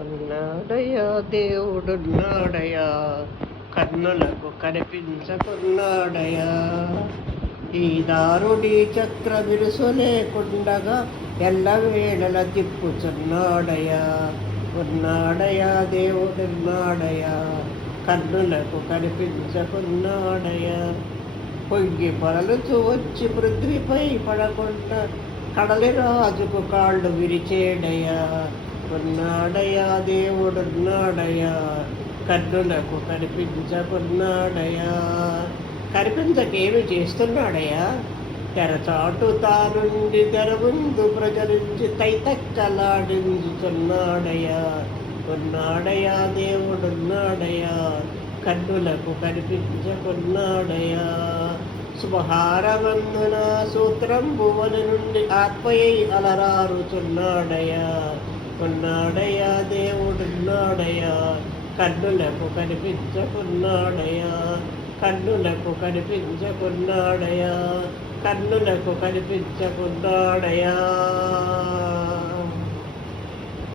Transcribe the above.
ఉన్నాడయ్యా దేవుడున్నాడయ్యా, కన్నులకు కనిపించకున్నాడయ్యా. ఈ దారుడి చక్ర విరుసు లేకుండగా ఎల్లవేళల తిప్పుచున్నాడయ్యా. ఉన్నాడయ్యా దేవుడున్నాడయ్యా, కన్నులకు కనిపించకున్నాడయ్యా. పొంగి పొరలుచు వచ్చి పృథ్వీపై పడకుండా కడలి రాజుకు కాళ్ళు విరిచేడయ్యా. ఉన్నాడయ్యా దేవుడున్నాడయ్యా, కన్నులకు కనిపించకున్నాడయ్యా. కనిపించకేమి చేస్తున్నాడయ్యా? తెరచాటు తానుండి తెర ముందు ప్రజలించి తైతక్కలాడించుతున్నాడయ్యా. ఉన్నాడయ్యా దేవుడున్నాడయ్యా, కన్నులకు కనిపించకున్నాడయ్యా. శుభహారమందున సూత్రం భువని నుండి ఆత్మయ్య అలరారుచున్నాడయ్యా. ఉన్నాడయ్యా దేవుడున్నాడయ్యా, కన్నులకు కనిపించకున్నాడయ్యా. కన్నులకు కనిపించకున్నాడయ్యా. కన్నులకు కనిపించకున్నాడయ్యా.